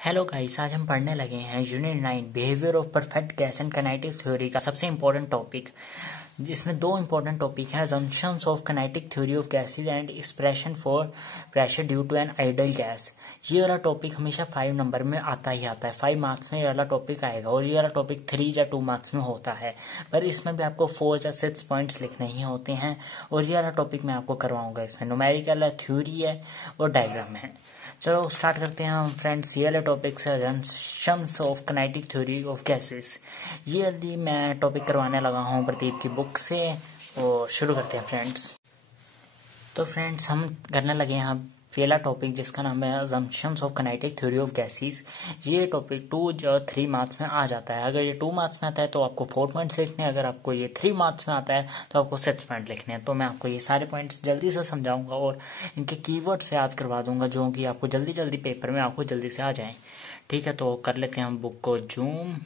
Hello guys, आज हम पढ़ने लगे हैं unit 9 behaviour of perfect gas and kinetic theory का सबसे इम्पोर्टेंट टॉपिक। इसमें दो इम्पोर्टेंट टॉपिक हैं, assumptions of kinetic theory of gases and expression for pressure due to an ideal gas. ये वाला टॉपिक हमेशा 5 नंबर में आता ही आता है, 5 मार्क्स में ये वाला टॉपिक आएगा और ये वाला टॉपिक 3 या 2 मार्क्स में होता है, पर इसमें भी आपको 4 या 6 पॉइंट्स लिखने ही होते हैं। और ये वाला टॉपिक मैं आपको करवाऊंगा, इसमें न्यूमेरिकल है, थ्योरी है और डायग्राम है। चलो स्टार्ट करते हैं हम फ्रेंड्स। ये वाले टॉपिक से assumptions of kinetic theory of gases, ये वाली मैं टॉपिक करवाने लगा हूँ प्रदीप की बुक से। और शुरू करते हैं फ्रेंड्स। तो फ्रेंड्स हम करने लगे हैं पहला टॉपिक जिसका नाम है assumptions of kinetic theory of gases. ये टॉपिक 2 या 3 मार्क्स में आ जाता है। अगर ये 2 मार्क्स में आता है तो आपको 4 पॉइंट्स लिखने हैं, अगर आपको ये 3 मार्क्स में आता है तो आपको 6 पॉइंट लिखने हैं। तो मैं आपको ये सारे पॉइंट्स जल्दी से समझाऊंगा और इनके कीवर्ड्स याद करवा दूंगा जो कि आपको जल्दी जल्दी पेपर में आपको जल्दी से आ जाएं। ठीक है, तो कर लेते हैं हम बुक को जूम।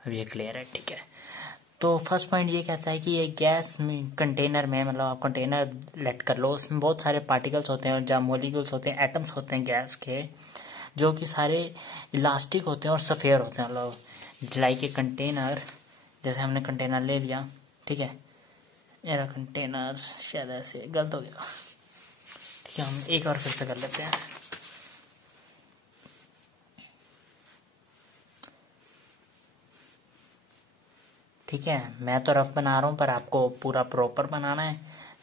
अब ये क्लियर है, ठीक है। तो फर्स्ट पॉइंट ये कहता है कि ये गैस में कंटेनर में, मतलब आप कंटेनर लेट कर लो, उसमें बहुत सारे पार्टिकल्स होते हैं और जहाँ मोलिक्यूल्स होते हैं, एटम्स होते हैं गैस के, जो कि सारे इलास्टिक होते हैं और सफ़ेयर होते हैं। मतलब लाइक ए कंटेनर, जैसे हमने कंटेनर ले लिया, ठीक है, मेरा कंटेनर शायद ऐसे गलत हो गया, ठीक है, हम एक बार फिर से कर लेते हैं। ठीक है, मैं तो रफ बना रहा हूँ पर आपको पूरा प्रॉपर बनाना है।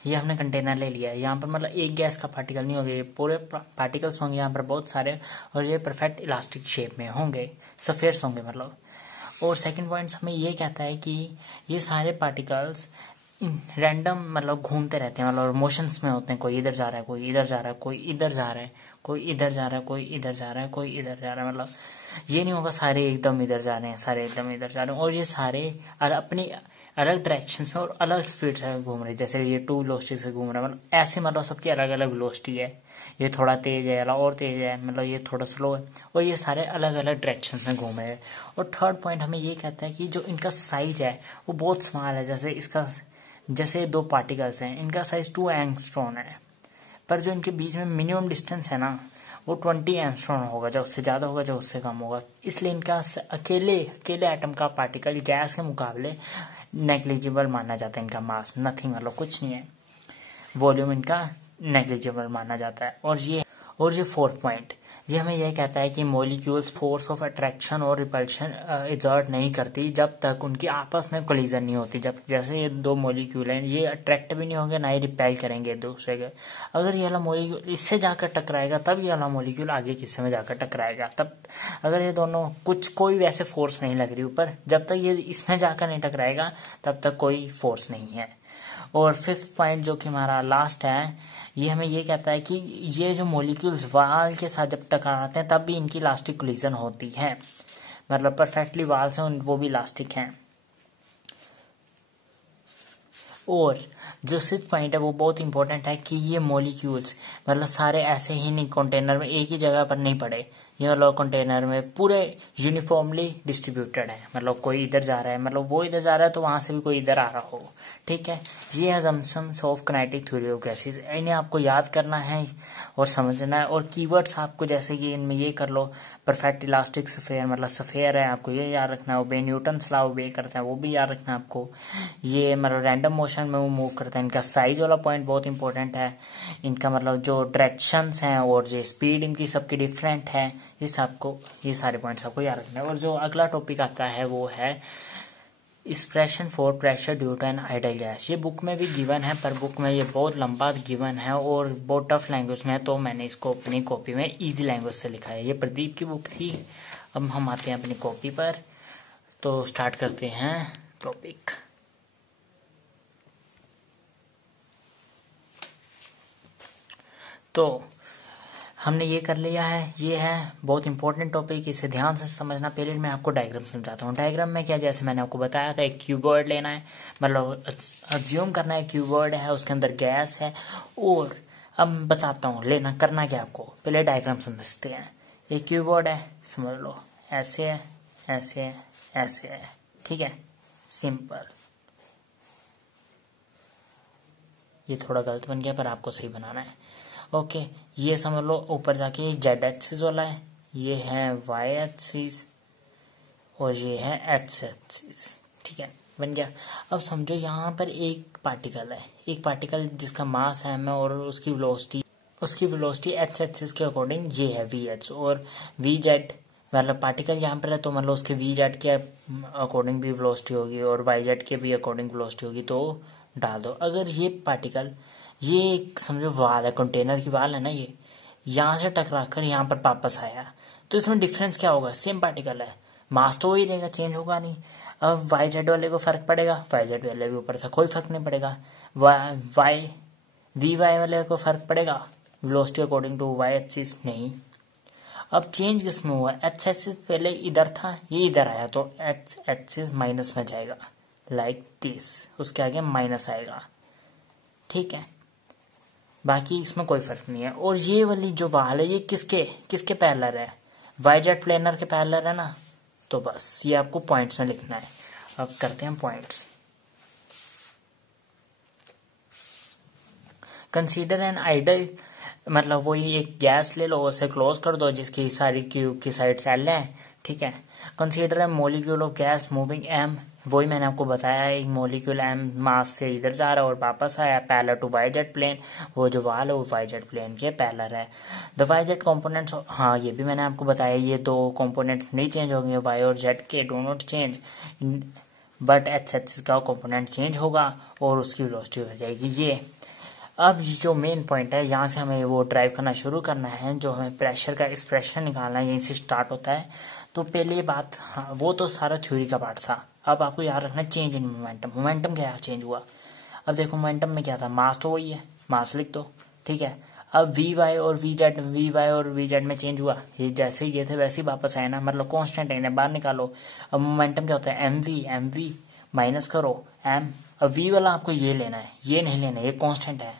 ये हमने कंटेनर ले लिया है, यहाँ पर मतलब एक गैस का पार्टिकल नहीं होगा, ये पूरे पार्टिकल्स होंगे यहाँ पर बहुत सारे, और ये परफेक्ट इलास्टिक शेप में होंगे, सफेयर्स होंगे मतलब। और सेकंड पॉइंट हमें ये कहता है कि ये सारे पार्टिकल्स रैंडम मतलब घूमते रहते हैं, मतलब मोशंस में होते हैं, कोई इधर जा रहा है, कोई इधर जा रहा है, कोई इधर जा रहा है, कोई इधर जा रहा है, कोई इधर जा रहा है, कोई इधर जा रहा है। मतलब ये नहीं होगा सारे एकदम इधर जा रहे हैं, सारे एकदम इधर जा रहे हैं, और ये सारे अपनी अलग डायरेक्शंस में और अलग स्पीड से घूम रहे हैं। जैसे ये 2 वेलोसिटी से घूम रहा है, मतलब ऐसे, मतलब सबकी अलग अलग वेलोसिटी है। ये थोड़ा तेज है, वाला और तेज है, मतलब ये थोड़ा स्लो है, और ये सारे अलग अलग डायरेक्शन में घूम रहे हैं। और थर्ड पॉइंट हमें ये कहता है कि जो इनका साइज है वो बहुत स्मॉल है। जैसे इसका, जैसे 2 पार्टिकल्स हैं, इनका साइज 2 एंगस्ट्रॉन है, पर जो इनके बीच में मिनिमम डिस्टेंस है ना, वो 20 एंगस्ट्रॉन होगा, जो उससे ज़्यादा होगा जो उससे कम होगा। इसलिए इनका अकेले एटम का पार्टिकल गैस के मुकाबले नेग्लिजिबल माना जाता है। इनका मास नथिंग, मतलब कुछ नहीं है, वॉल्यूम इनका नेग्लिजिबल माना जाता है। और ये फोर्थ पॉइंट, ये हमें यह कहता है कि मॉलिक्यूल्स फोर्स ऑफ अट्रैक्शन और रिपल्शन एग्जर्ट नहीं करती जब तक उनकी आपस में कोलिजन नहीं होती। जब जैसे ये 2 मॉलिक्यूल हैं, ये अट्रैक्ट भी नहीं होंगे, ना ही रिपेल करेंगे एक दूसरे के। अगर ये वाला मॉलिक्यूल इससे जाकर टकराएगा तब ये वाला मॉलिक्यूल आगे किससे में जाकर टकराएगा। तब अगर ये दोनों कोई वैसे फोर्स नहीं लग रही ऊपर, जब तक ये इसमें जाकर नहीं टकराएगा तब तक कोई फोर्स नहीं है। और फिफ्थ पॉइंट जो कि हमारा लास्ट है, ये हमें ये कहता है कि ये जो मॉलिक्यूल्स वाल के साथ जब टकराते हैं तब भी इनकी इलास्टिक कोलिजन होती है, मतलब परफेक्टली वाल से वो भी इलास्टिक हैं। और जो सिक्स्थ पॉइंट है वो बहुत इंपॉर्टेंट है कि ये मॉलिक्यूल्स मतलब सारे ऐसे ही नहीं कंटेनर में एक ही जगह पर नहीं पड़े, ये मतलब कंटेनर में पूरे यूनिफॉर्मली डिस्ट्रीब्यूटेड है। मतलब कोई इधर जा रहा है, मतलब वो इधर जा रहा है तो वहां से भी कोई इधर आ रहा हो। ठीक है, ये assumptions of kinetic theory of gases, इन्हें आपको याद करना है और समझना है। और कीवर्ड्स आपको जैसे कि इनमें ये कर लो, परफेक्ट इलास्टिक सफेयर, मतलब सफेयर है, आपको ये याद रखना है। ओबे न्यूटन्स लॉ ओबे करता है, वो भी याद रखना है आपको। ये मतलब रैंडम मोशन में वो मूव करता है। इनका साइज वाला पॉइंट बहुत इंपॉर्टेंट है। इनका मतलब जो डायरेक्शंस हैं और जो स्पीड इनकी सबकी डिफरेंट है, ये सारे पॉइंट्स आपको याद रखना है। और जो अगला टॉपिक आता है वो है expression for pressure due to an ideal gas. ये बुक में भी गिवन है, पर बुक में ये बहुत लंबा गिवन है और बहुत टफ लैंग्वेज में है, तो मैंने इसको अपनी कॉपी में इजी लैंग्वेज से लिखा है। ये प्रदीप की बुक थी। अब हम आते हैं अपनी कॉपी पर, तो स्टार्ट करते हैं टॉपिक। तो हमने ये कर लिया है, ये है बहुत इंपॉर्टेंट टॉपिक, इसे ध्यान से समझना। पहले मैं आपको डायग्राम समझाता हूँ। डायग्राम में क्या, जैसे मैंने आपको बताया था, एक क्यूबॉइड लेना है, मतलब अज्यूम करना है क्यूबॉइड है, उसके अंदर गैस है। और अब बताता हूँ लेना करना क्या आपको, पहले डायग्राम समझते हैं। एक क्यूबॉइड है, समझ लो, ऐसे है, ऐसे है, ऐसे है, ठीक है, सिंपल। ये थोड़ा गलत बन गया पर आपको सही बनाना है। ओके, ये समझ लो ऊपर जाके ये जेड एक्सिस वाला है, ये है वाई एक्सिस और ये है एक्स एक्सिस। ठीक है, बन गया। अब समझो यहाँ पर एक पार्टिकल जिसका मास है m और उसकी वेलोसिटी एक्स एक्सिस के अकॉर्डिंग ये है वी एच और वी जेड, मतलब पार्टिकल यहाँ पर है तो मतलब उसके वी जेड के अकॉर्डिंग भी वेलोसिटी होगी और वाई जेड के भी अकॉर्डिंग वेलोसिटी होगी, तो डाल दो। अगर ये पार्टिकल, ये समझो वाल है, कंटेनर की वाल है ना, ये यहाँ से टकरा कर यहाँ पर वापस आया, तो इसमें डिफरेंस क्या होगा? सेम पार्टिकल है, मास तो वही रहेगा, चेंज होगा नहीं। अब वाई जेड वाले को फर्क पड़ेगा, वाई जेड वाले के ऊपर से कोई फर्क नहीं पड़ेगा। वी वाई वाले को फर्क पड़ेगा velocity according to Y axis नहीं। अब चेंज किस में हुआ? एक्स एक्सिस पहले इधर था, ये इधर आया, तो एक्स एक्सिस माइनस में जाएगा लाइक दिस, उसके आगे माइनस आएगा। ठीक है, बाकी इसमें कोई फर्क नहीं है। और ये वाली जो वाल है ये किसके पैरेलल है? वाई जेड प्लेनर के पैरेलल है ना, तो बस ये आपको पॉइंट्स में लिखना है। अब करते हैं पॉइंट्स। कंसीडर एन आइडल, मतलब वही एक गैस ले लो, उसे क्लोज कर दो जिसकी सारी क्यूब की साइड्स एल है। ठीक है, consider a molecule of gas moving M, वही मैंने आपको बताया, एक मॉलिक्यूल एम मास से इधर जा रहा है और वापस आया parallel to Y Z plane, वो जो वाल है वो वाई जेड प्लेन के पैरेलल है। द वाई जेड कॉम्पोनेंट्स, हाँ ये भी मैंने आपको बताया, ये दो कॉम्पोनेंट्स नहीं चेंज होंगे, वाई और जेड के do not change, but x axis का कॉम्पोनेंट चेंज होगा और उसकी वेलोसिटी हो जाएगी ये। अब जो मेन पॉइंट है, यहाँ से हमें वो ड्राइव करना शुरू करना है, जो हमें प्रेशर का एक्सप्रेशन निकालना है, यहीं से स्टार्ट होता है। तो पहले ये बात, हाँ वो तो सारा थ्योरी का पार्ट था। अब आपको याद रखना चेंज इन मोमेंटम क्या चेंज हुआ। अब देखो मोमेंटम में क्या था, मास तो वही है, मास लिख दो। ठीक है, अब वी वाई और वी जेड में चेंज हुआ, ये जैसे ही ये थे वैसे ही वापस आए ना, मतलब कांस्टेंट है, इन्हें बाहर निकालो। अब मोमेंटम क्या होता है? एम वी माइनस करो एम। अब वी वाला आपको ये लेना है, ये नहीं लेना है, ये कांस्टेंट है,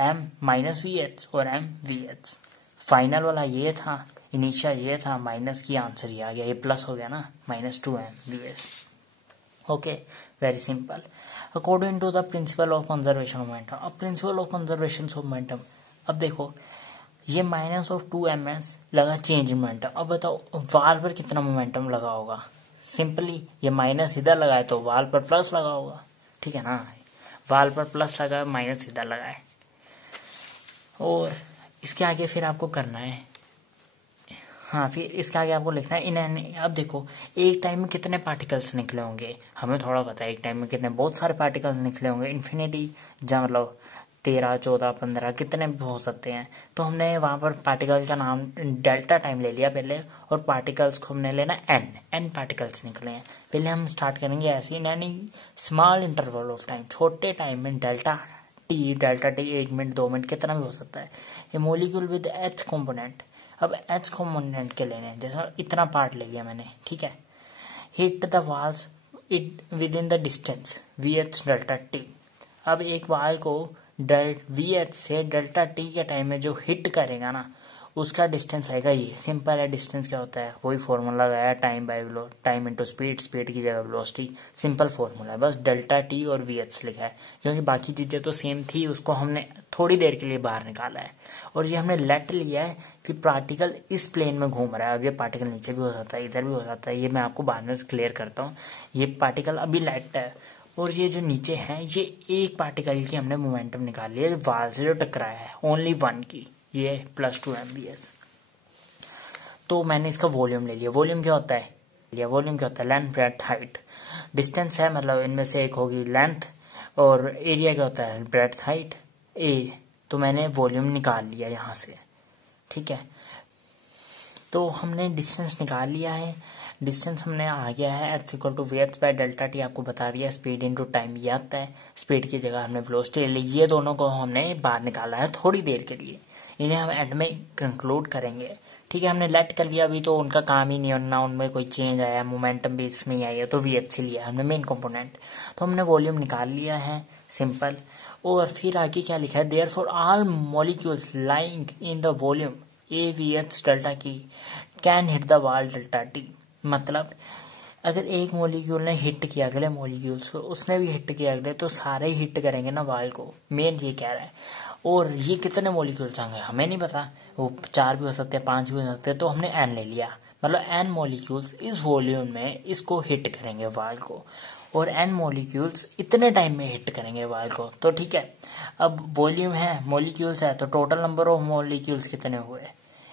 एम माइनस वी एच और एम वी एच। फाइनल वाला ये था, इनिशियल ये था, माइनस की आंसर ये आ गया, ये प्लस हो गया ना, -2m v h. Okay, very simple. According to the principle of conservation of momentum. अब principle of conservation of momentum, अब देखो ये -2ms लगा चेंज इन मोमेंटम। अब बताओ वाल पर कितना मोमेंटम लगा होगा? सिंपली ये माइनस इधर लगाए तो वाल पर प्लस लगा होगा। ठीक है ना, वाल पर प्लस लगा, माइनस इधर लगाए। और इसके आगे फिर आपको करना है, हाँ फिर इसके आगे आपको लिखना है इन। अब देखो एक टाइम में कितने पार्टिकल्स निकले होंगे, हमें थोड़ा पता है एक टाइम में कितने, बहुत सारे पार्टिकल्स निकले होंगे, इन्फिनिटी, जहाँ मतलब 13, 14, 15 कितने भी हो सकते हैं। तो हमने वहाँ पर पार्टिकल का नाम डेल्टा टाइम ले लिया पहले, और पार्टिकल्स को हमने लेना एन पार्टिकल्स निकले हैं। पहले हम स्टार्ट करेंगे ऐसे ही, यानी स्मॉल इंटरवल ऑफ टाइम, छोटे टाइम में डेल्टा टी 1 मिनट 2 मिनट कितना भी हो सकता है। ये मॉलिक्यूल विद एच कॉम्पोनेंट, अब एच कॉम्पोनेंट के लेने हैं, जैसा इतना पार्ट ले लिया मैंने। ठीक है, hit the walls it within the distance V H delta T. अब एक वाल को वी एच से डेल्टा टी के टाइम में जो हिट करेगा ना, उसका डिस्टेंस आएगा ये। सिंपल है, डिस्टेंस क्या होता है, वही फॉर्मूला लगाया, टाइम इंटू स्पीड, स्पीड की जगह वेलोसिटी, सिंपल फॉर्मूला है, बस डेल्टा टी और वी एच लिखा है, क्योंकि बाकी चीजें तो सेम थी, उसको हमने थोड़ी देर के लिए बाहर निकाला है। और ये हमने लेट लिया है कि पार्टिकल इस प्लेन में घूम रहा है। अब ये पार्टिकल नीचे भी हो सकता है, इधर भी हो सकता है, ये मैं आपको बाद में क्लियर करता हूँ। ये पार्टिकल अभी लेट है, और ये जो नीचे है ये एक पार्टिकल की हमने मोमेंटम निकाल लिया है, वाल से जो टकराया है, ओनली वन की, ये +2 mvs। तो मैंने इसका वॉल्यूम ले लिया। वॉल्यूम क्या होता है? Length breadth height. डिस्टेंस है, मतलब इनमें से एक होगी लेंथ, और एरिया क्या होता है? ब्रेड्थ हाइट ए। तो मैंने वॉल्यूम निकाल लिया यहाँ से। ठीक है, तो हमने डिस्टेंस निकाल लिया है। डिस्टेंस हमने आ गया है H equal to V H by delta T, आपको बता दिया। स्पीड इंटू टाइम ये आता है, स्पीड की जगह हमने वेलोसिटी ले ली। ये दोनों को हमने बाहर निकाला है थोड़ी देर के लिए, इन्हें हम एंड में कंक्लूड करेंगे। ठीक है, हमने लेट कर लिया, अभी तो उनका काम ही नहीं होना, उनमें कोई चेंज आया, मोमेंटम भी इसमें ही आई है, तो वी एच से लिया हमने मेन कंपोनेंट। तो हमने वॉल्यूम निकाल लिया है, सिंपल। और फिर आगे क्या लिखा है? Therefore all molecules lying in the volume a v H delta की can hit the wall delta t. मतलब अगर एक मॉलिक्यूल ने हिट किया अगले मॉलिक्यूल्स को, उसने भी हिट किया अगले, तो सारे ही हिट करेंगे ना वाल को, मेन ये कह रहा है। और ये कितने मॉलिक्यूल्स होंगे हमें नहीं पता, वो 4 भी हो सकते हैं, 5 भी हो सकते हैं, तो हमने n ले लिया, मतलब n मॉलिक्यूल्स इस वॉल्यूम में इसको हिट करेंगे वाल को, और n मॉलिक्यूल्स इतने टाइम में हिट करेंगे वाल को। तो ठीक है, अब वॉल्यूम है, मॉलिक्यूल्स है, तो टोटल नंबर ऑफ मॉलिक्यूल्स कितने हुए,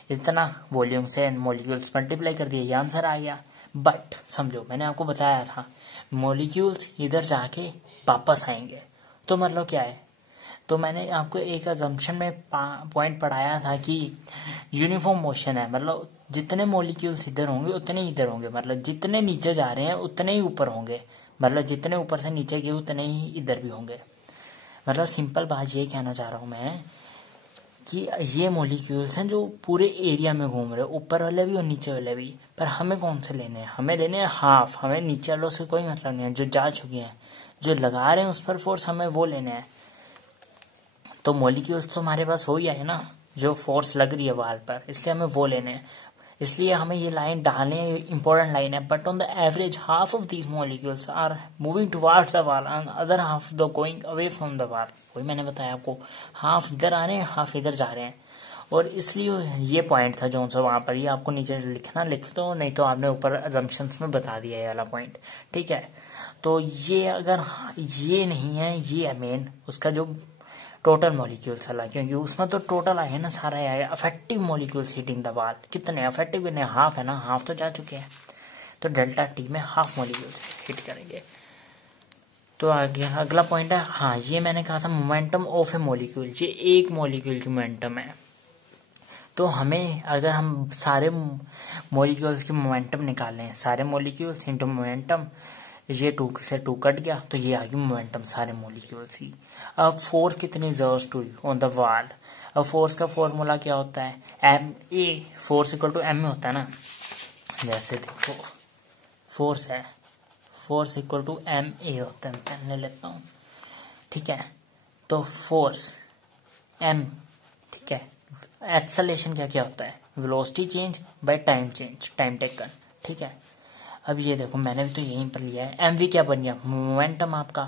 इतना, वॉल्यूम से मॉलिक्यूल्स मल्टीप्लाई कर दिए, ये आंसर आ गया। बट समझो मैंने आपको बताया था मॉलिक्यूल्स इधर जाके वापस आएंगे, तो मतलब क्या है, तो मैंने आपको एक अजम्पशन में पॉइंट पढ़ाया था कि यूनिफॉर्म मोशन है, मतलब जितने मॉलिक्यूल्स इधर होंगे उतने ही इधर होंगे, मतलब जितने नीचे जा रहे हैं उतने ही ऊपर होंगे, मतलब जितने ऊपर से नीचे गए उतने ही इधर भी होंगे। मतलब सिंपल बात ये कहना चाह रहा हूँ मैं कि ये मॉलिक्यूल्स हैं जो पूरे एरिया में घूम रहे हैं, ऊपर वाले भी और नीचे वाले भी, पर हमें कौन से लेने हैं, हमें लेने हैं हाफ, हमें नीचे वालों से कोई मतलब नहीं है, जो जा चुके हैं, जो लगा रहे हैं उस पर फोर्स हमें वो लेने हैं। तो मॉलिक्यूल्स तो हमारे पास हो ही है ना, जो फोर्स लग रही है वाल पर, इसलिए हमें वो लेने हैं, इसलिए हमें ये लाइन डालनी है, इंपॉर्टेंट लाइन है। But on the average half of these molecules are moving towards the wall and other half the going away from the wall. वही मैंने बताया आपको, हाफ इधर आ रहे हैं, हाफ इधर जा रहे हैं, और इसलिए ये पॉइंट था जो सा वहां पर, ये आपको नीचे लिखना, लिख दो, नहीं तो आपने ऊपर अजम्पशंस में बता दिया ये वाला पॉइंट, ठीक है। तो ये अगर ये नहीं है, ये है मेन उसका जो टोटल मॉलिक्यूल्स वाला, क्योंकि उसमें तो टोटल आए ना, सारा आया effective molecules hitting the wall, कितने अफेक्टिव, कितने, हाफ है ना, हाफ तो जा चुके हैं, तो डेल्टा टी में हाफ मॉलिक्यूल्स हिट करेंगे। तो आगे अगला पॉइंट है, हाँ ये मैंने कहा था मोमेंटम ऑफ ए मॉलिक्यूल, ये एक मॉलिक्यूल की मोमेंटम है। तो हमें अगर हम सारे मॉलिक्यूल्स की मोमेंटम निकालें, सारे मॉलिक्यूल्स इंटू मोमेंटम, ये 2 से 2 कट गया, तो ये आ गई मोमेंटम सारे मॉलिक्यूल्स की। अब फोर्स कितनी एग्जर्ट हुई ऑन द वॉल, अब फोर्स का फॉर्मूला क्या होता है, M A, force equal to M में होता है ना, जैसे देखो फोर्स है, force equal to M A होता है, पेन ले लेता हूँ, ठीक है। तो फोर्स एम, ठीक है, एक्सेलरेशन क्या क्या होता है, velocity change by time change, time taken, ठीक है। अब ये देखो मैंने भी तो यहीं पर लिया है, एम वी क्या बन गया, मोमेंटम आपका,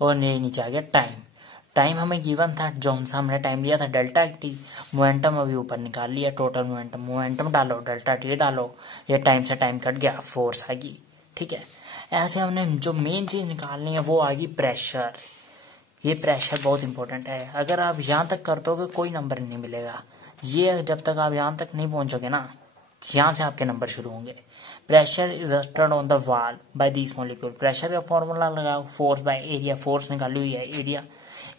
और ये नीचे आ गया टाइम, टाइम हमें गिवन था, जो हमने टाइम लिया था डेल्टा टी, मोमेंटम अभी ऊपर निकाल लिया, टोटल मोमेंटम, मोमेंटम डालो डेल्टा टी डालो, ये टाइम से टाइम कट गया, फोर्स आ गई, ठीक है। ऐसे हमने जो मेन चीज निकालनी है वो आ गई प्रेशर। ये प्रेशर बहुत इंपॉर्टेंट है, अगर आप यहाँ तक कर दोगे कोई नंबर नहीं मिलेगा, ये जब तक आप यहाँ तक नहीं पहुंचोगे ना, यहाँ से आपके नंबर शुरू होंगे। Pressure is exerted on the wall by this molecule, pressure का फॉर्मूला लगाओ, फोर्स बाय एरिया, फोर्स निकाली हुई है, एरिया,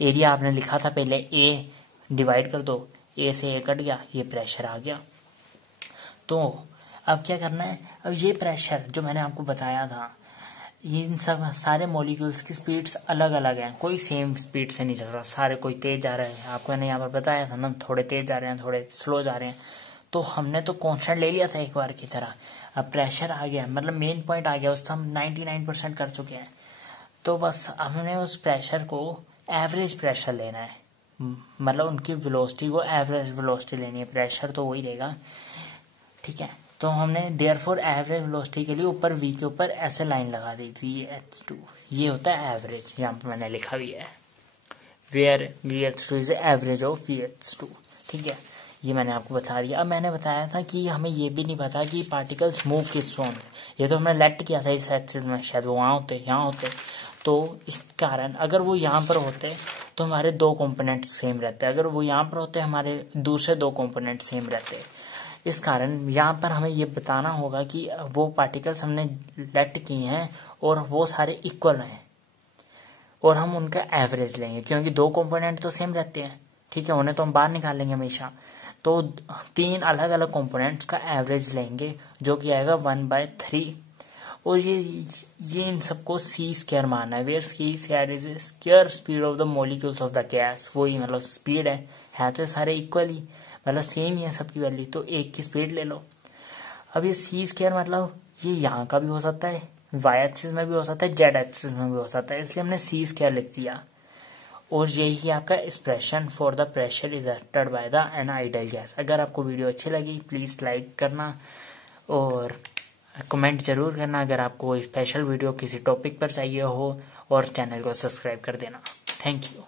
एरिया आपने लिखा था पहले, ए डिवाइड कर दो, ए से ए कट गया, ये प्रेशर आ गया। तो अब क्या करना है, अब ये प्रेशर जो मैंने आपको बताया था, इन सब सारे मॉलिक्यूल्स की स्पीड्स अलग अलग हैं, कोई सेम स्पीड से नहीं चल रहा, सारे कोई तेज जा रहे हैं, आपको मैंने यहाँ पर बताया था ना, थोड़े तेज जा रहे हैं, थोड़े स्लो जा रहे हैं, तो हमने तो कांस्टेंट ले लिया था एक बार की तरह। अब प्रेशर आ गया, मतलब मेन पॉइंट आ गया, उसका हम 99% कर चुके हैं, तो बस हमने उस प्रेशर को एवरेज प्रेशर लेना है, मतलब उनकी वेलोसिटी को एवरेज वेलोसिटी लेनी है, प्रेशर तो वही रहेगा, ठीक है। तो हमने देयरफॉर एवरेज वेलोसिटी के लिए ऊपर v के ऊपर ऐसे लाइन लगा दी, VH2, ये होता है एवरेज, यहाँ पर मैंने लिखा भी है, where VH2 is average of VH2, ठीक है, ये मैंने आपको बता दिया। अब मैंने बताया था कि हमें ये भी नहीं पता कि पार्टिकल्स मूव किस वे होंगे, ये तो हमने लेट किया था इस एक्सिस में, शायद वो वहाँ होते, यहाँ होते, तो इस कारण अगर वो यहाँ पर होते तो हमारे 2 कंपोनेंट सेम रहते, अगर वो यहाँ पर होते हमारे दूसरे 2 कंपोनेंट सेम रहते। इस कारण यहाँ पर हमें ये बताना होगा कि वो पार्टिकल्स हमने लेट किए हैं और वो सारे इक्वल हैं, और हम उनका एवरेज लेंगे, क्योंकि 2 कंपोनेंट तो सेम रहते हैं, ठीक है, उन्हें तो हम बाहर निकालेंगे हमेशा, तो 3 अलग अलग कंपोनेंट्स का एवरेज लेंगे, जो कि आएगा 1/3, और ये इन सबको सी स्क्वायर मानना है, where C square is square speed of the molecules of the gas, वही मतलब स्पीड है तो सारे इक्वल ही, मतलब सेम ही है सबकी वैल्यू, तो एक की स्पीड ले लो। अब ये सी स्क्वायर मतलब ये यहाँ का भी हो सकता है, वाई एक्सिस में भी हो सकता है, जेड एक्सिस में भी हो सकता है, इसलिए हमने सी स्क्वायर लिख दिया, और यही आपका expression for the pressure is acted by the N ideal gas. अगर आपको वीडियो अच्छी लगी प्लीज़ लाइक करना और कमेंट जरूर करना, अगर आपको कोई स्पेशल वीडियो किसी टॉपिक पर चाहिए हो, और चैनल को सब्सक्राइब कर देना। Thank you.